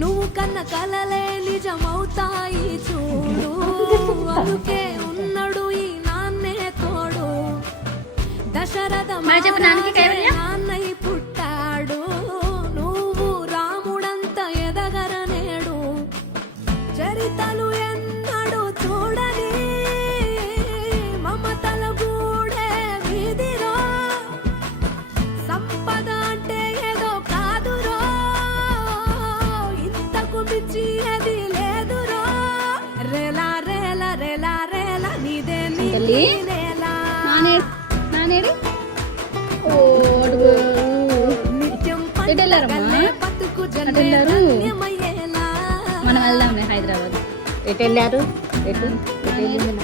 నువ్వు కన్న కలలే నిజమవుతాయి చూడు, అందుకే ఉన్నాడు ఈ నాన్నే తోడు. దశరథ నాన్నై పుట్టాడు, నువ్వు రాముడంత ఎదగరనేడు. చరితలు ఎన్నడు చూడని మమతల గూడే వీధిరో, సంపద అంటే ఏదో కాదురో, ఇంతకు మించి అది లేదురో. రేలా రేలా రేలా రేలా నీదే నీలా నిత్యం బతుకు జన్మయ్యేలా. మనం వెళ్దాంలే హైదరాబాద్. ఎటు వెళ్ళారు?